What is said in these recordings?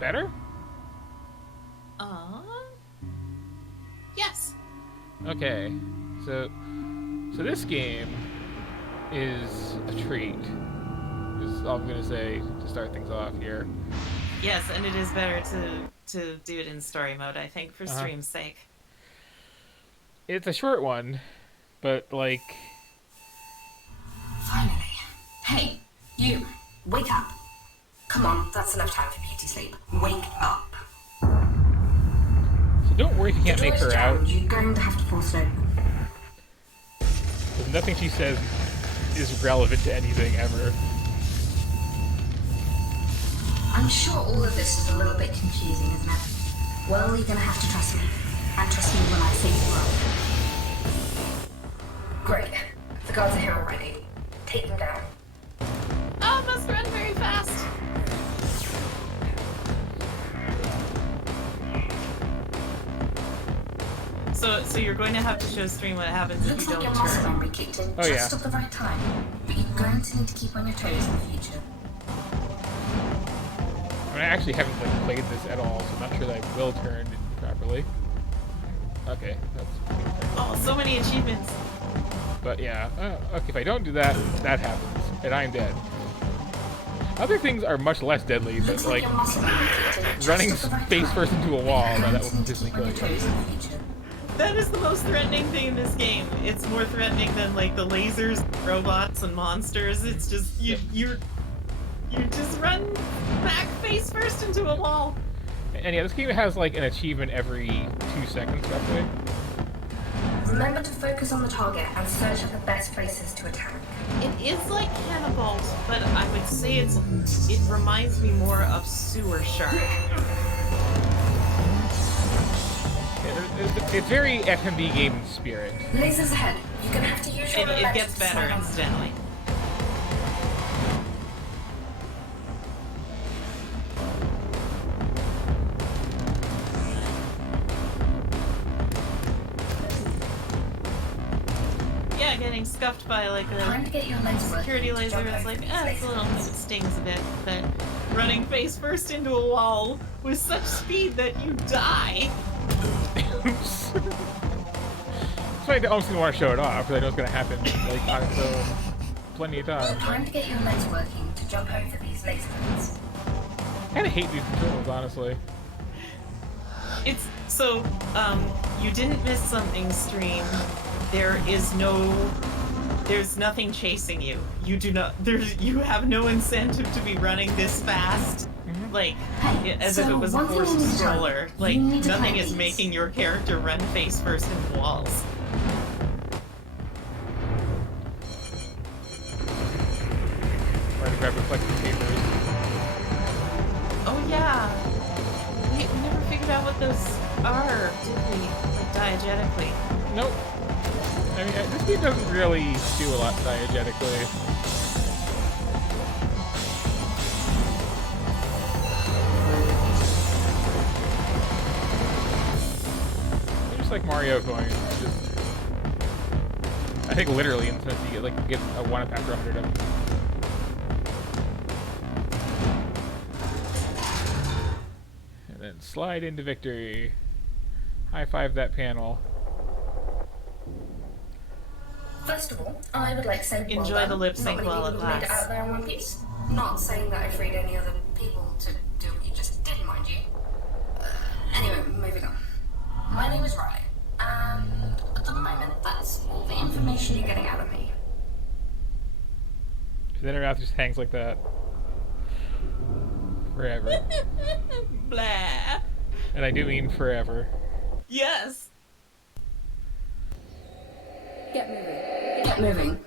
better? Yes. Okay. So this game is a treat. Is all I'm gonna say to start things off here. Yes, and it is better to do it in story mode, I think, for Uh-huh. stream's sake. It's a short one, but like, Finally. Hey, you. Wake up. Come on, that's enough time for beauty sleep. Wake up. so don't worry if you can't The make door's her out. jammed. You're going to have to force it open. Because nothing she says is relevant to anything ever. I'm sure all of this is a little bit confusing, isn't it? Well, you're gonna have to trust me. And trust me when I say you will. Great. The guards are here already. Take them down. Oh, must run very fast. So you're going to have to show stream what happens if Looks you like your don't muscle turn. memory kicked in Oh, just yeah. at the right time. But you're going to need to keep on your toes in the future. I mean, I actually haven't like played this at all, so I'm not sure that I will turn it properly. Okay, that's. Oh, so many achievements. But yeah, okay. If I don't do that, that happens, and I'm dead. Other things are much less deadly, but Looks like your muscle memory kicked in just running at the right face time. first into a wall. You're Now that going will to need to consistently keep on kill your you. toes in the future. That is the most threatening thing in this game. It's more threatening than like the lasers, robots, and monsters. It's just you just run back face first into a wall. And yeah, this game has like an achievement every 2 seconds, roughly. Remember to focus on the target and search for the best places to attack. It is like Cannibalt, but I would say it reminds me more of Sewer Shark. It's very FMV game in spirit. Lasers ahead. You're gonna have to use your It reflex gets to better, slide on them. incidentally. Yeah, getting scuffed by like Time to a get your legs working security to laser, jump it's over like, these it's a little, it lasers. stings a bit, but running face first into a wall with such speed that you die. Oops. That's why I almost didn't want to show it off, because I know it's going to happen like on its own plenty of times. Time to get your legs working to jump over these laser vents. I kind of hate these controls, honestly. It's so you didn't miss something, stream. There's nothing chasing you. You have no incentive to be running this fast. Like Hey, as if so it was a one thing forced you need to know, scroller. Like you need to nothing play is these. making your character run face first into walls. Trying to grab reflective papers. Oh yeah. We never figured out what those are, did we? Like diegetically. Nope. I mean, this game doesn't really do a lot diegetically. They're just like Mario coins. Just, I think literally in the sense you get a 1-up after 100 of them. And then slide into victory. High five that panel. First of all, I would like to say well Enjoy done. the lip sync Not many while it people made it lasts. out there in one piece. Not saying that I freed any other people to do what you just did, mind you. Anyway, moving on. My name is Riley, and at the moment, that's all the information you're getting out of me. And then her mouth just hangs like that. Forever. Blah. And I do mean forever. Yes. Get moving. Get moving.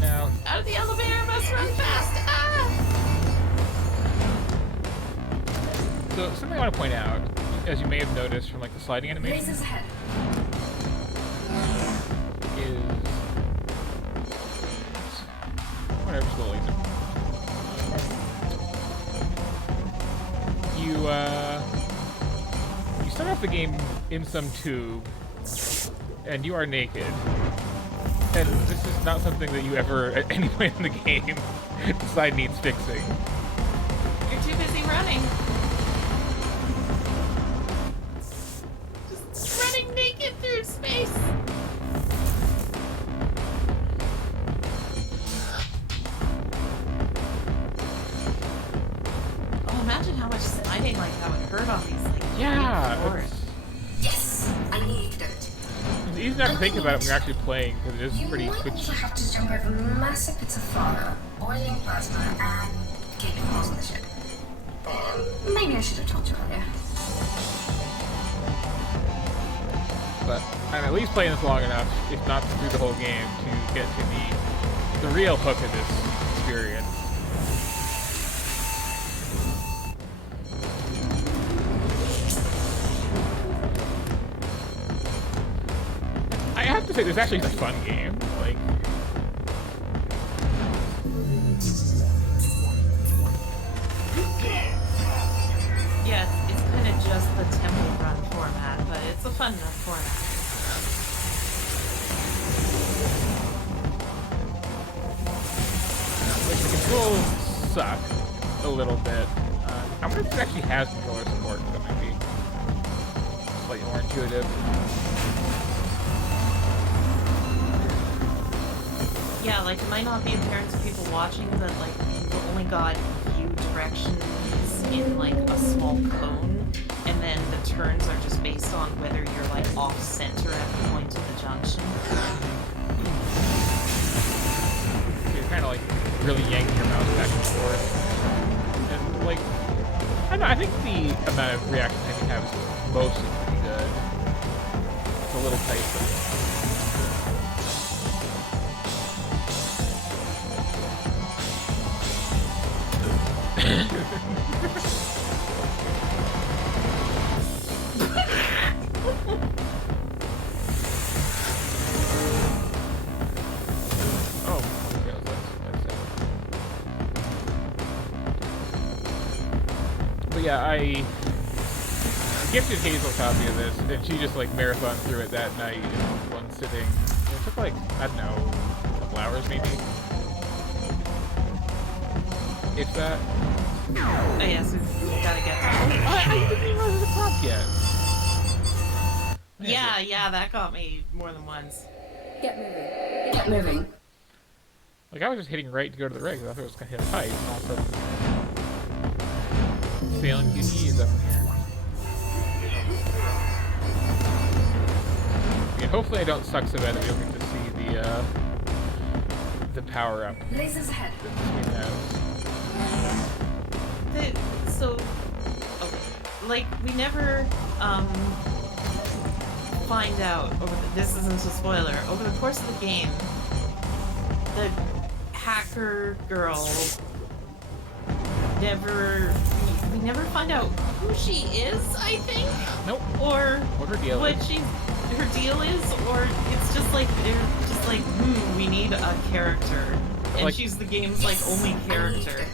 Now, Out of the elevator, must run fast. Ah! so something I want to point out, as you may have noticed from like the sliding animation, Lasers ahead. is whatever, just a little laser. You start off the game in some tube, and you are naked. And again, this is not something that you ever, at any point in the game, decide needs fixing. You're too busy running. Just running naked through space. Oh, imagine how much sliding like that would hurt on these like Yeah, floors. Yes, I knew you could do it. it's easy not to think about it when you're actually playing, because it is You pretty might twitchy. also have to jump over massive bits of fire, boiling plasma, and gaping holes in the ship. Maybe I should have told you earlier. But I'm at least playing this long enough, if not through the whole game, to get to the real hook of this experience. I have to say, this actually is a fun game. Like, Yeah, it's kind of just the temple run format, but it's a fun enough format. like the controls suck a little bit. I wonder if it actually has controller support, so it might be slightly more intuitive. Yeah, like it might not be apparent to people watching that like you've only got view directions in like a small cone, and then the turns are just based on whether you're like off center at the point of the junction. You're kind of like really yanking your mouse back and forth, and like I don't know. I think the amount of reaction time you have is mostly pretty good. It's a little tight, but. Oh, okay, that's it. But yeah, I gifted Hazel a copy of this, and she just like marathoned through it that night in one sitting. It took like, I don't know, a couple hours maybe? If that. Oh yes, we gotta get that. I didn't even know there was a prompt yet. Yeah, that got me more than once. Get moving. Get moving. Like, I was just hitting right to go to the rig, I thought it was gonna hit a pipe, and all of a sudden, failing DDs up in here. And hopefully I don't suck so bad that we don't get to see the power-up Lasers ahead. that this game has. So, okay, like we never find out over this isn't a spoiler. Over the course of the game, the hacker girl we never find out who she is, I think, Nope. or What her deal what is. her deal is, or it's just like they're just like, we need a character, and Like- she's the game's like only character.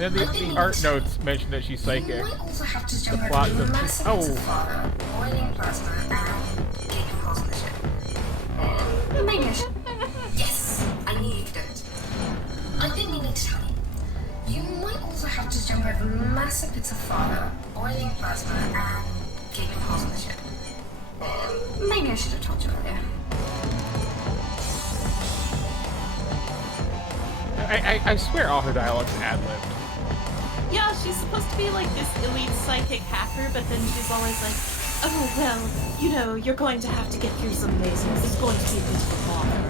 And the art notes mention that she's psychic. You might also have to jump plot over of- massive oh. bits of fire, boiling plasma, and gaping holes in the ship. Maybe I should. Yes, I knew you could do it. I've been meaning to tell you. You might also have to jump over massive bits of fire, boiling plasma, and gaping holes in the ship. Maybe I should have told you earlier. I swear all her dialogue is ad-libbed. Yeah, she's supposed to be like this elite psychic hacker, but then she's always like, oh, well, you know, you're going to have to get through some lasers. It's going to be a bit of a bother.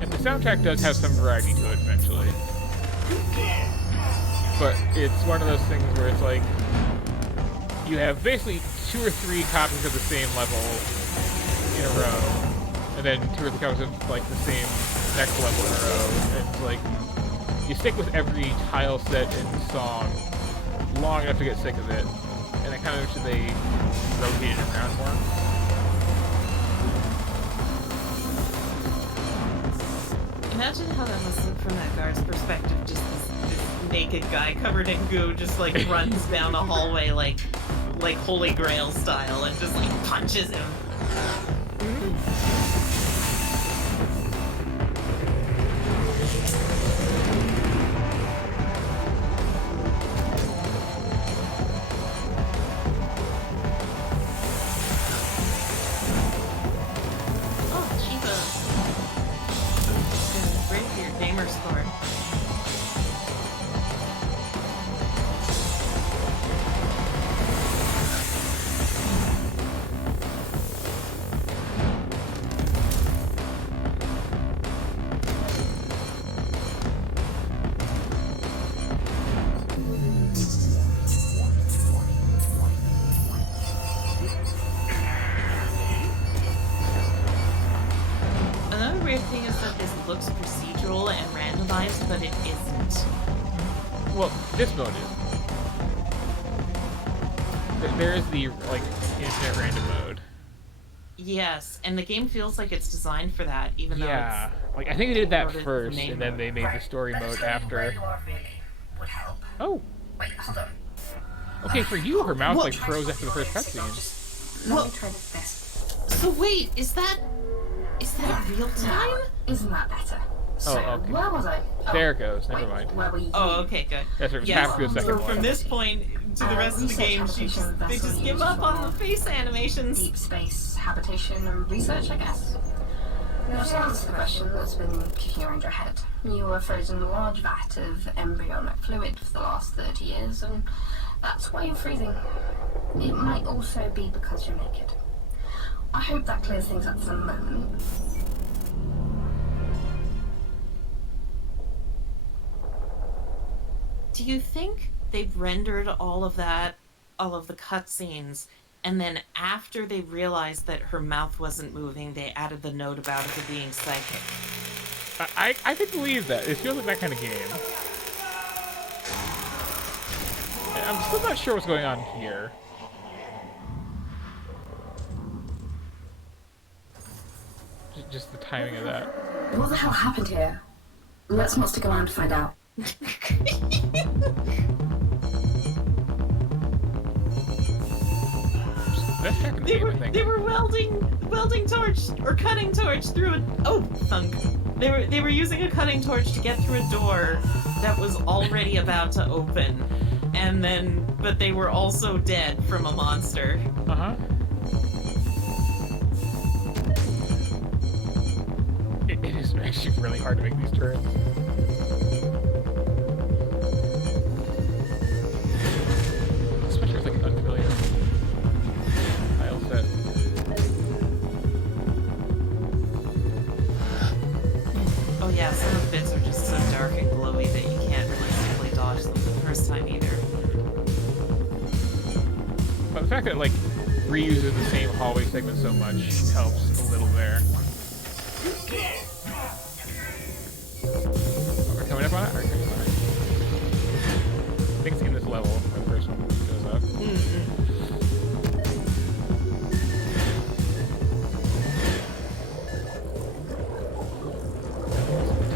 And the soundtrack does have some variety to it eventually. But it's one of those things where it's like, you have basically 2 or 3 copies of the same level in a row, and then 2 or 3 copies of like the same next level in a row. And it's like, you stick with every tile set and song long enough to get sick of it, and I kind of wish they rotated it around more. Imagine how that must look from that guard's perspective, just this naked guy covered in goo just like runs down a hallway like Holy Grail style and just like punches him. Looks procedural and randomized, but it isn't. Well, this mode is. There is the, like, infinite random mode. Yes, and the game feels like it's designed for that, even though it's... like, I think they did that the first, main and then they made the story mode after. Would help. Oh. Wait, hold on. Okay, for you, her mouth, like, froze after the first cutscene. Let me try this. So wait, is that real time? Isn't that better? So, okay. where was I? There it goes, never mind. Where were you? Oh, okay, good. That's right, it was Yes, half a second so one. from this point to the rest of the game, they just give up on the face animations. Deep space habitation and research, I guess. Now, to answer the question that's been kicking around your head, you were frozen in a large vat of embryonic fluid for the last 30 years, and that's why you're freezing. It might also be because you're naked. I hope that clears things up for the moment. Do you think they've rendered all of the cutscenes, and then after they realized that her mouth wasn't moving, they added the note about her being psychic? I could believe that. It feels like that kind of game. I'm still not sure what's going on here. Just the timing of that. What the hell happened here? Let's not stick around to find out. Best track in the game, I think. They were welding torch or cutting torch through a thunk. They were using a cutting torch to get through a door that was already about to open, but they were also dead from a monster. It is actually really hard to make these turns. Especially with like an unfamiliar tile set. Oh yeah, some of the bits are just so dark and glowy that you can't realistically dodge them the first time either. But the fact that it, like, reuses the same hallway segment so much helps a little there. We're coming up on it? Or coming up on it? I think it's in this level when the first one goes up.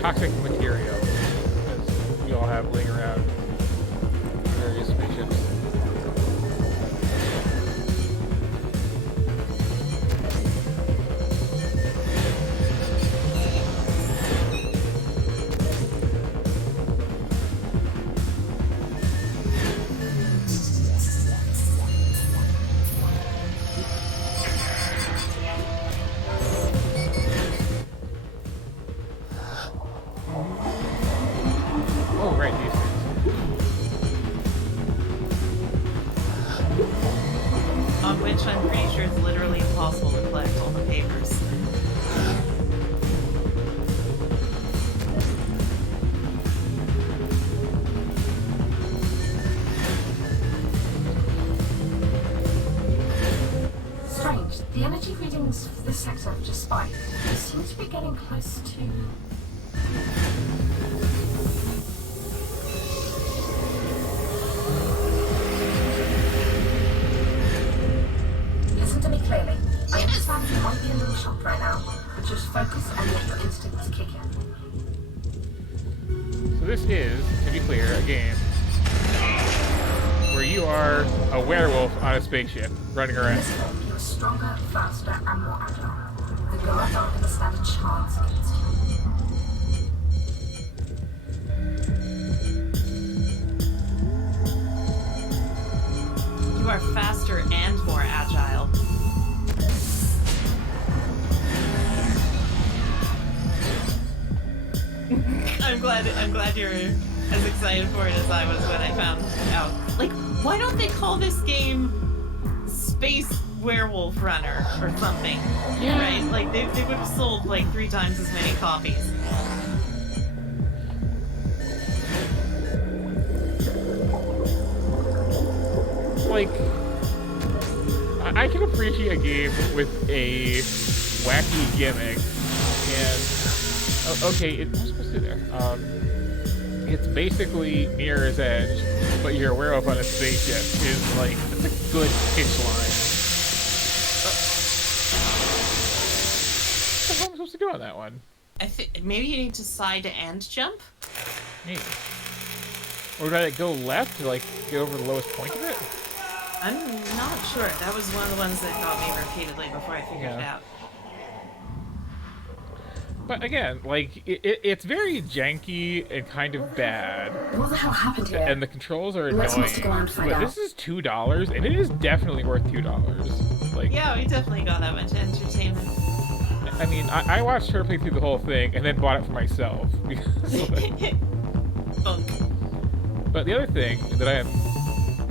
Toxic material, as we all have laying around various spaceships. Oh, right, these things. On which I'm pretty sure it's literally impossible to collect all the papers. Strange. The energy readings for this sector have just spiked. It seems to be getting close to... Listen to me clearly. I understand you might be a little shocked right now, but just focus and let your instincts kick in. So this is, to be clear, multiplayer, a game where you are a werewolf on a spaceship running In around. this form, you are stronger, faster, and more agile. The guards aren't going to stand a chance against you. You are faster and more agile. I'm glad you're as excited for it as I was when I found out. Like, why don't they call this game Space Werewolf Runner or something? Yeah. Right? Like they would have sold like 3 times as many copies. Like, I can appreciate a game with a wacky gimmick, and okay, what am I supposed to do there? It's basically Mirror's Edge, but you're a werewolf on a spaceship. Is like, that's a good pitch line. What the hell am I supposed to do on that one? I think maybe you need to side and jump. Maybe. Or did I go left to like get over the lowest point of it? I'm not sure. That was one of the ones that got me repeatedly before I figured it Yeah. out. But again, like, it's very janky and kind of bad. What the hell happened here? And the controls are Let's annoying. stick around to find But out. this is $2, and it is definitely worth $2. Like, Yeah, we definitely got that much entertainment. I mean, I watched her play through the whole thing and then bought it for myself. Because, Bunk. but the other thing that I am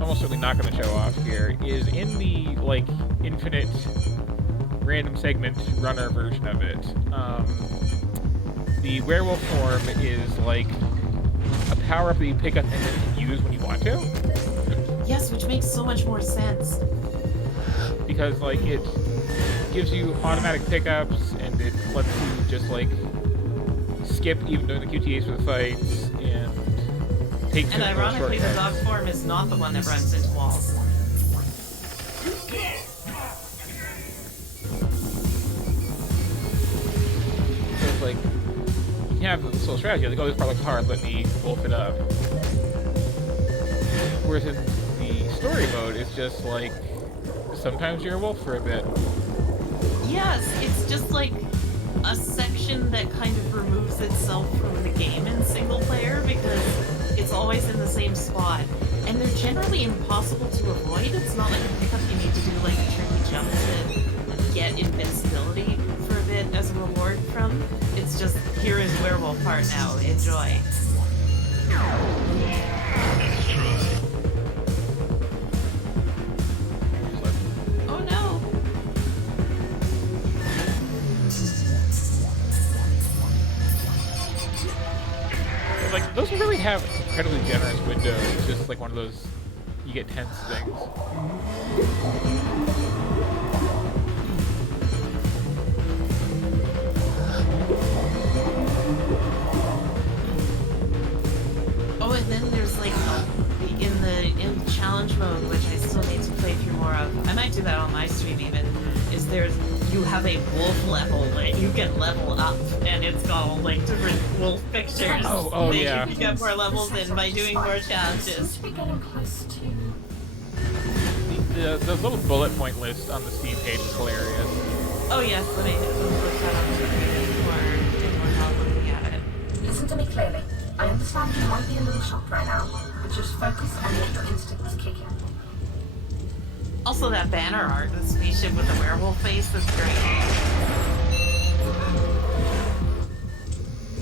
almost certainly not going to show off here is in the like infinite random segment runner version of it. The werewolf form is like a power-up that you pick up and then use when you want to. Yes, which makes so much more sense. Because like it gives you automatic pickups and it lets you just like skip even doing the QTAs for the fights and take And ironically, the dog shortcuts. form is not the one that runs into walls. So it's like you can have this whole strategy like, oh, this part looks hard, let me wolf it up. Whereas in the story mode, it's just like sometimes you're a wolf for a bit. Yes, it's just like a section that kind of removes itself from the game in single player because it's always in the same spot. And they're generally impossible to avoid. It's not like a pickup you need to do like a tricky jump to get invincibility for a bit as a reward from. It's just, here is werewolf part now, enjoy. Oh no! Like, those really have incredibly generous windows. It's just like one of those you get tense things. Oh, and then there's like in the challenge mode, which I still need to play through more of. I might do that on my stream even. Is you have a wolf level and you can level up, and it's got all like different wolf pictures. Oh, that yeah. You can get more levels in by doing more Seems challenges. to be getting close to. The little bullet point list on the Steam page is hilarious. Oh yes, let me look that up to get more help looking at it. Listen to me clearly. I understand you might be a little shocked right now, but just focus and let your instincts kick in. Also, that banner art, the spaceship with the werewolf face, that's great.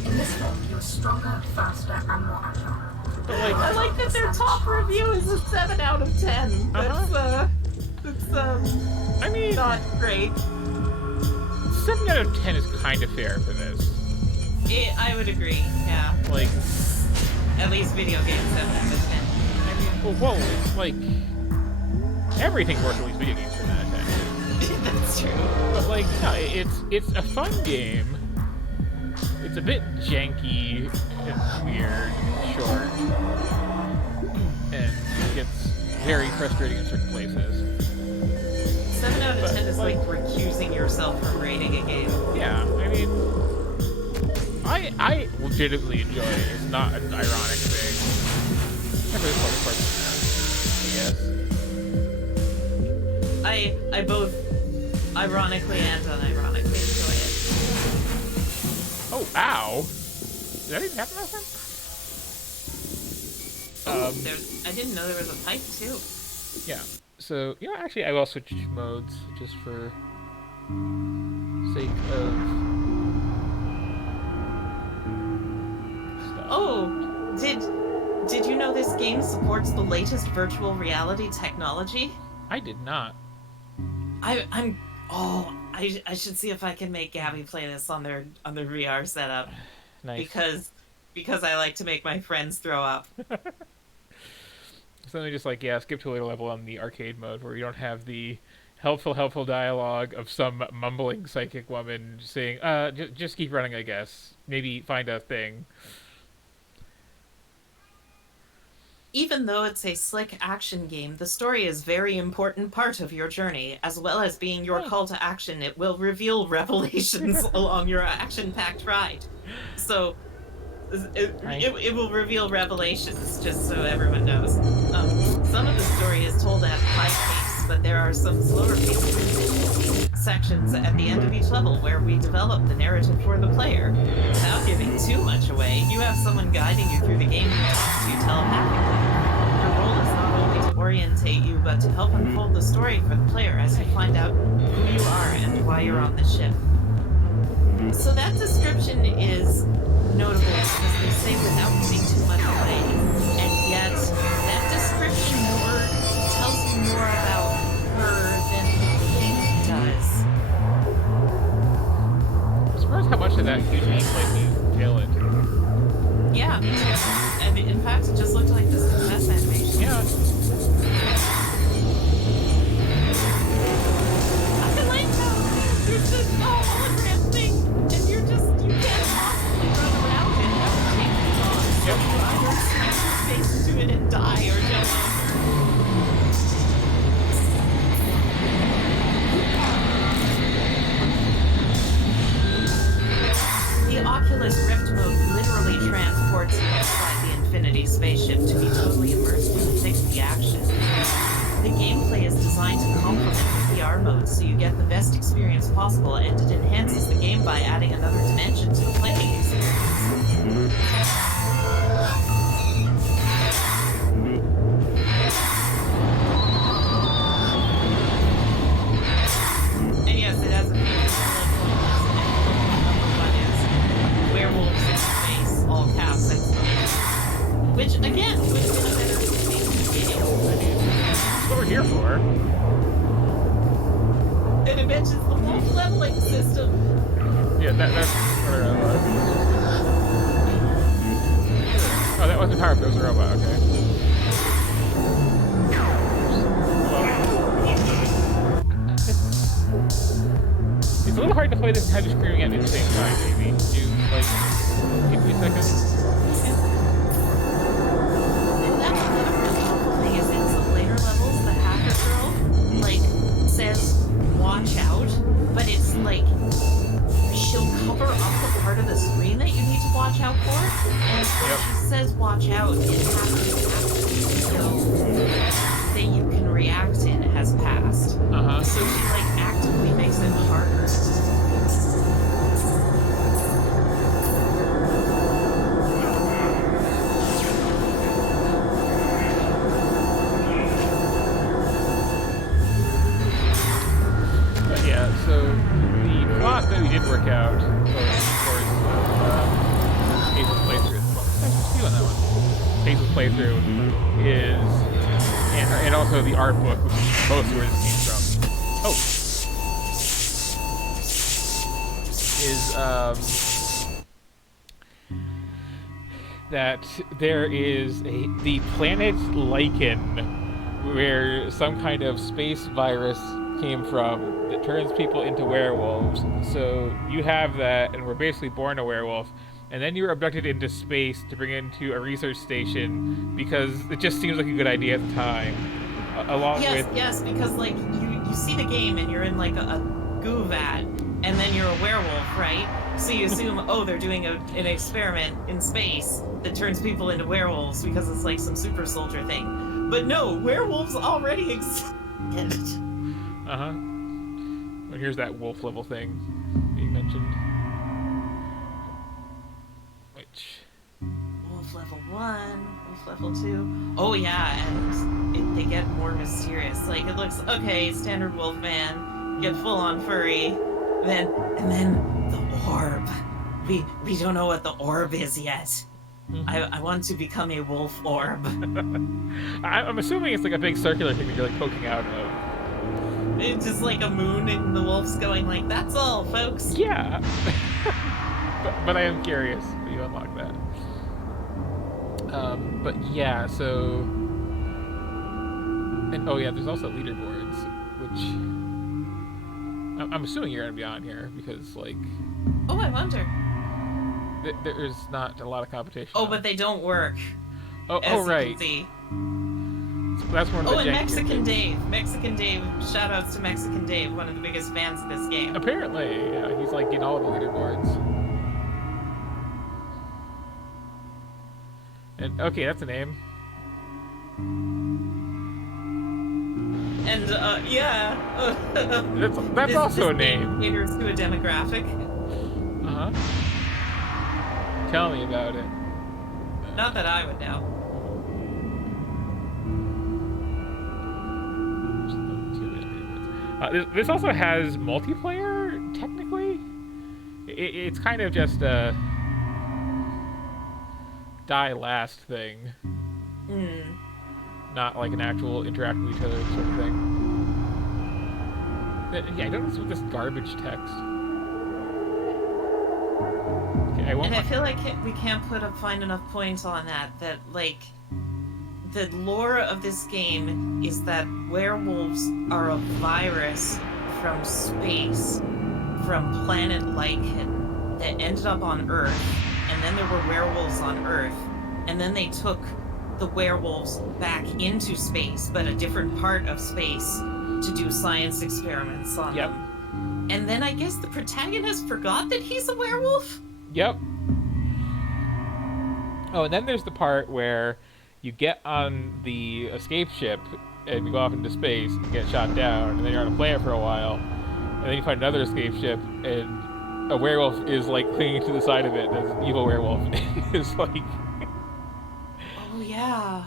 In this form, you are stronger, faster, and more agile. But like, I like that their top review is a 7 out of 10. That's I mean, not great. 7 out of 10 is kind of fair for this. I would agree, yeah. Like, At least video game 7 out of 10. I mean, well, it's like everything works at least video games 7 out of 10. That's true. But like, no, it's a fun game. It's a bit janky and weird, and short, and it gets very frustrating in certain places. 7 out of But, 10 is like recusing yourself from rating a game. Yeah, I mean, I legitimately enjoy it. It's not an ironic thing. For this part, I guess. I both ironically and unironically enjoy it. Oh, ow! Did that even happen last time? Oh, I didn't know there was a pipe too. Yeah. So, actually, I will switch modes just for sake of stuff. Oh, did you know this game supports the latest virtual reality technology? I did not. I should see if I can make Gabby play this on their VR setup. Nice. Because I like to make my friends throw up. So they just skip to a later level on the arcade mode where you don't have the helpful dialogue of some mumbling psychic woman saying, just keep running, I guess. Maybe find a thing. Even though it's a slick action game, the story is a very important part of your journey. As well as being your call to action, it will reveal revelations along your action-packed ride. So, it will reveal revelations, just so everyone knows. Some of the story is told at high pace, but there are some slower paced sections at the end of each level where we develop the narrative for the player. Without giving too much away, you have someone guiding you through the game who talks to you telepathically. Your role is not only to orientate you, but to help unfold the story for the player as you find out who you are and why you're on the ship. So that description is notable because they say without giving too much away, and yet that description tells you more about her than the game does. I'm surprised how much of that huge gameplay is tailored. Yeah, me too. And in fact, it just looked like the success animation. Yeah. I like how there's this hologram thing, and you can't possibly run around it without taking it on. So you either smash your face into it and die, or jump over. The Oculus Rift mode literally transports you inside the Infinity spaceship to be totally immersed in the thick of the action. The gameplay is designed to complement the VR mode so you get the best experience possible, and it enhances the game by adding another dimension to the playing experience. And yes, it has a few bullet points, and number one is werewolves in space, all caps, exclamation. Which, again, would have been a better game. That's what we're here for. And it mentions the wolf leveling system. Yeah, that's what I love. Oh, that wasn't power up, that was a robot, okay. It's a little hard to play this and have you screaming at me at the same time, maybe. Could you, give me a second? And that's another really helpful thing is in some later levels, the hacker girl, says, watch out, but it's she'll cover up the part of the screen that you need to watch out for, and when she says watch out, it happens after you know that you can react in has passed. Uh-huh. So she actively makes it harder. But yeah, so the plot that we did work out, of course, Hazel's playthrough. Thanks for stealing that one. Hazel's playthrough is, and also the art book, which is most of where this came from. Oh, is that there is the planet Lycan, where some kind of space virus came from that turns people into werewolves. So you have that, and we're basically born a werewolf, and then you were abducted into space to bring into a research station because it just seems like a good idea at the time. Along with Yes, because you see the game and you're in a goo vat, and then you're a werewolf, right? So you assume, oh, they're doing an experiment in space that turns people into werewolves because it's like some super soldier thing. But no, werewolves already exist. Uh-huh. Well, here's that wolf level thing that you mentioned. Which... Wolf level 1, wolf level 2. Oh yeah, and they get more mysterious. Like, it looks, okay, standard wolf man, get full on furry, and then the orb. We don't know what the orb is yet. I want to become a wolf orb. I'm assuming it's like a big circular thing that you're like poking out of. It's just like a moon and the wolf's going like, that's all, folks. Yeah. but I am curious if you unlock that. But yeah, so... And oh yeah, there's also leaderboards, which... I'm assuming you're going to be on here, because, like... Oh, I wonder. There's not a lot of competition. Oh, but they don't work. Oh, right. You can see. So that's one of the and jankier things. Mexican Dave. Shoutouts to Mexican Dave, one of the biggest fans of this game. Apparently, yeah, he's like getting all of the leaderboards. And okay, that's a name. And yeah, that's also a name. Caters to a demographic. Uh huh. Tell me about it. Not that I would know. This also has multiplayer, technically. It's kind of just a die last thing. Not like an actual interact with each other sort of thing. Yeah, I don't know what's this garbage text. Okay, And I feel like we can't find enough points on that like, the lore of this game is that werewolves are a virus from space, from planet Lycan, that ended up on Earth, and then there were werewolves on Earth, and then they took the werewolves back into space, but a different part of space, to do science experiments on them. And then I guess the protagonist forgot that he's a werewolf? Yep. Oh, and then there's the part where you get on the escape ship and you go off into space and get shot down, and then you're on a planet for a while, and then you find another escape ship, and a werewolf is like clinging to the side of it. There's an evil werewolf. It's like... Oh yeah.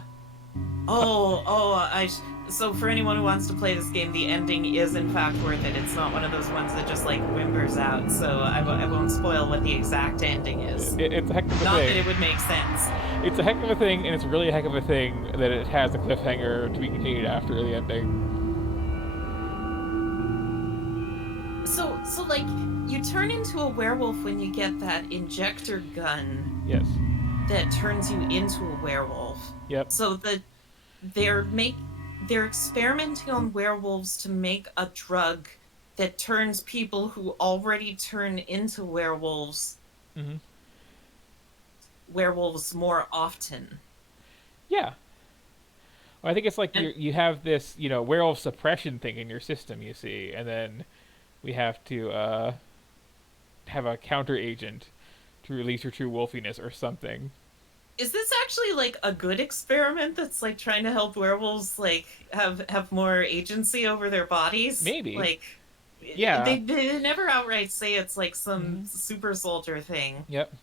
So for anyone who wants to play this game, the ending is in fact worth it. It's not one of those ones that just like whimpers out, so I won't spoil what the exact ending is. It's a heck of a thing. Not that it would make sense. It's a heck of a thing, and it's really a heck of a thing that it has a cliffhanger to be continued after the ending. So like, you turn into a werewolf when you get that injector gun. Yes. That turns you into a werewolf. Yep. So they're experimenting on werewolves to make a drug that turns people who already turn into werewolves werewolves more often. Yeah. Well, I think it's like you have this, werewolf suppression thing in your system, you see, and then we have to have a counter agent to release your true wolfiness or something. Is this actually like a good experiment that's like trying to help werewolves like have more agency over their bodies? Maybe. Like, yeah. They never outright say it's like some super soldier thing. Yep.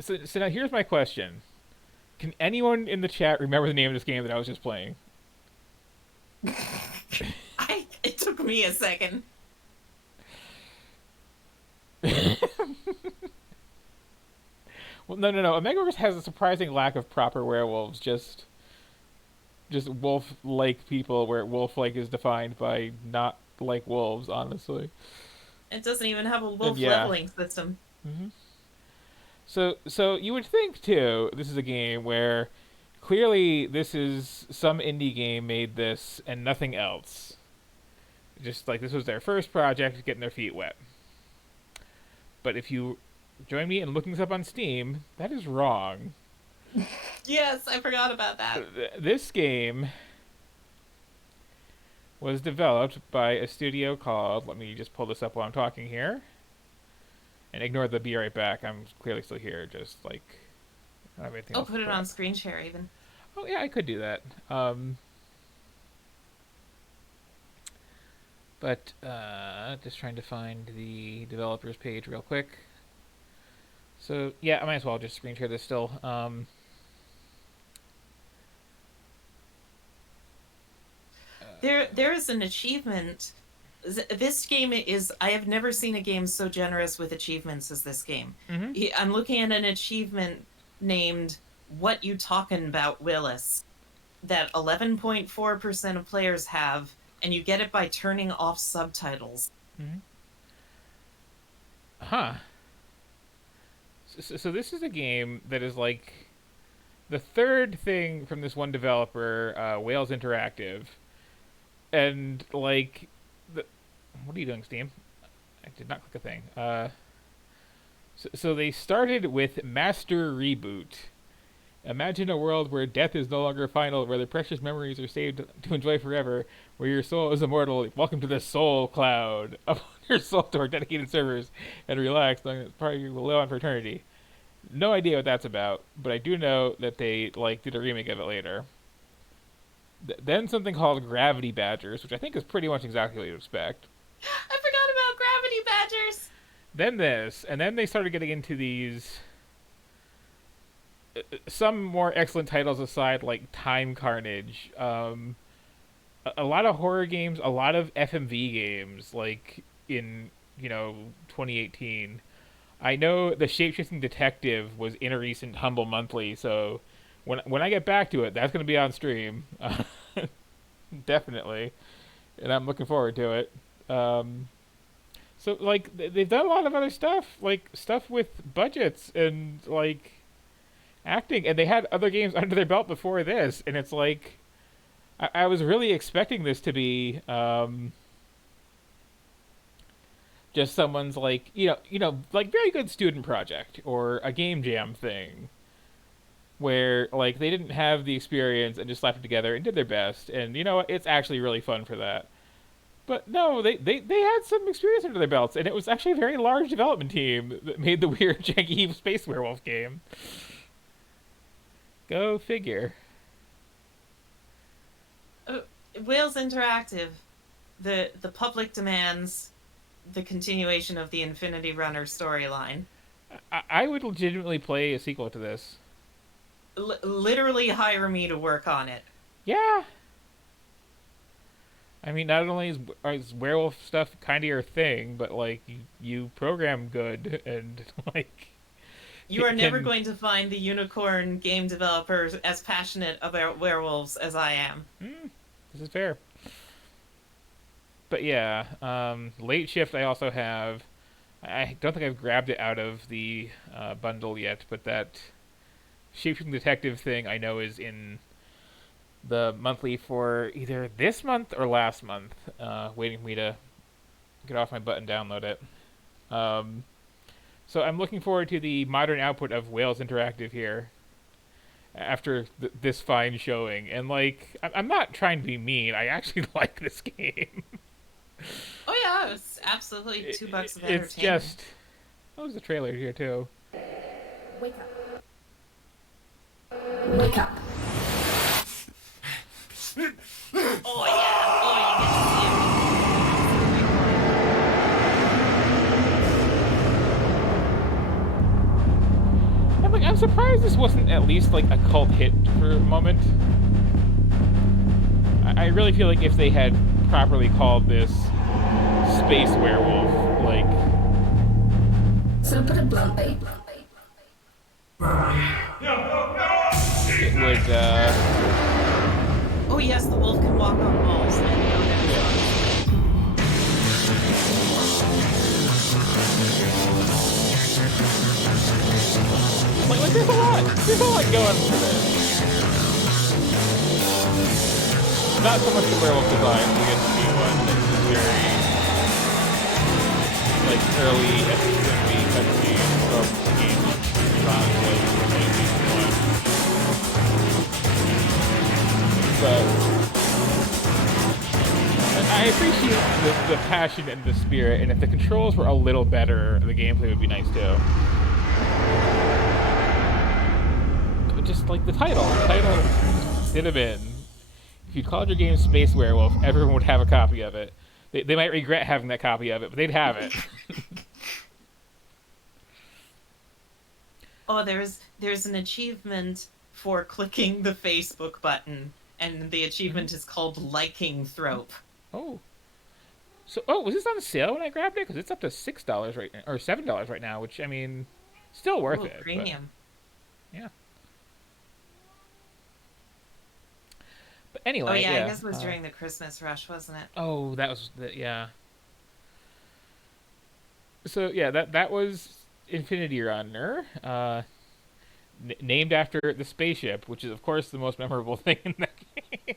So now here's my question. Can anyone in the chat remember the name of this game that I was just playing? It took me a second. Well, no. Omegaverse has a surprising lack of proper werewolves. Just wolf-like people, where wolf-like is defined by not like wolves, honestly. It doesn't even have a wolf leveling system. So you would think, too, this is a game where clearly this is some indie game made this and nothing else. Just like this was their first project, getting their feet wet. But if you join me in looking this up on Steam, that is wrong. Yes, I forgot about that. This game was developed by a studio called, let me just pull this up while I'm talking here, And ignore the be right back. I'm clearly still here. Just like I don't have anything Oh, else. put it on screen share even. Oh yeah, I could do that. But just trying to find the developers page real quick. So yeah, I might as well just screen share this still. There is an achievement. This game is. I have never seen a game so generous with achievements as this game. Mhm. I'm looking at an achievement named "What You Talkin' About, Willis," that 11.4% of players have, and you get it by turning off subtitles. Huh. So this is a game that is like the third thing from this one developer, Whales Interactive, and like what are you doing, Steam? I did not click a thing. So they started with Master Reboot. Imagine a world where death is no longer final, where the precious memories are saved to enjoy forever, where your soul is immortal. Welcome to the Soul Cloud. Upload your soul to our dedicated servers and relax, knowing that part of you will live on for eternity. No idea what that's about, but I do know that they did a remake of it later. Then something called Gravity Badgers, which I think is pretty much exactly what you'd expect. I forgot about Gravity Badgers. Then this, and then they started getting into these some more excellent titles aside, like Time Carnage, a lot of horror games, a lot of FMV games, like in 2018. I know the Shapeshifting Detective was in a recent Humble Monthly, so when I get back to it, that's going to be on stream, definitely, and I'm looking forward to it. So like they've done a lot of other stuff, like stuff with budgets and like acting, and they had other games under their belt before this, and it's like I was really expecting this to be just someone's like like very good student project or a game jam thing where like they didn't have the experience and just slapped it together and did their best, and it's actually really fun for that. But no, they had some experience under their belts, and it was actually a very large development team that made the weird, janky Space Werewolf game. Go figure. Whales Interactive, the public demands the continuation of the Infinity Runner storyline. I would legitimately play a sequel to this. Literally hire me to work on it. Yeah. I mean, not only is werewolf stuff kind of your thing, but like you program good and like. You are never going to find the unicorn game developers as passionate about werewolves as I am. This is fair. But yeah, Late Shift I also have. I don't think I've grabbed it out of the bundle yet, but that Shapeshifting Detective thing I know is in the monthly for either this month or last month, waiting for me to get off my butt and download it. So I'm looking forward to the modern output of Whales Interactive here after this fine showing. And like, I'm not trying to be mean. I actually like this game. Oh yeah, it's absolutely $2 of entertainment. It's just... Oh, there's a trailer here too. Wake up. Wake up. Oh yeah! Oh, you get to see it. I'm like, I'm surprised this wasn't at least like a cult hit for a moment. I really feel like if they had properly called this Space Werewolf, like... So put it bluntly. It would, Oh yes, the wolf can walk on balls. I didn't know that. like there's a lot going for this. Not so much the werewolf design, we get to see one that's very, like, early FMV cutscene from the game design, like, from 1981. But I appreciate the passion and the spirit, and if the controls were a little better, the gameplay would be nice too. But just like the title did have been. If you called your game Space Werewolf, everyone would have a copy of it. They might regret having that copy of it, but they'd have it. Oh, there's an achievement for clicking the Facebook button, and the achievement is called liking Thrope. Oh. So, was this on sale when I grabbed it? Because it's up to $6 right now, or $7 right now, which, I mean, still worth it. Premium. But, yeah. But anyway, Oh yeah, I guess it was during the Christmas rush, wasn't it? Oh, that was yeah. So yeah, that was Infinity Runner, named after the spaceship, which is of course the most memorable thing in that game.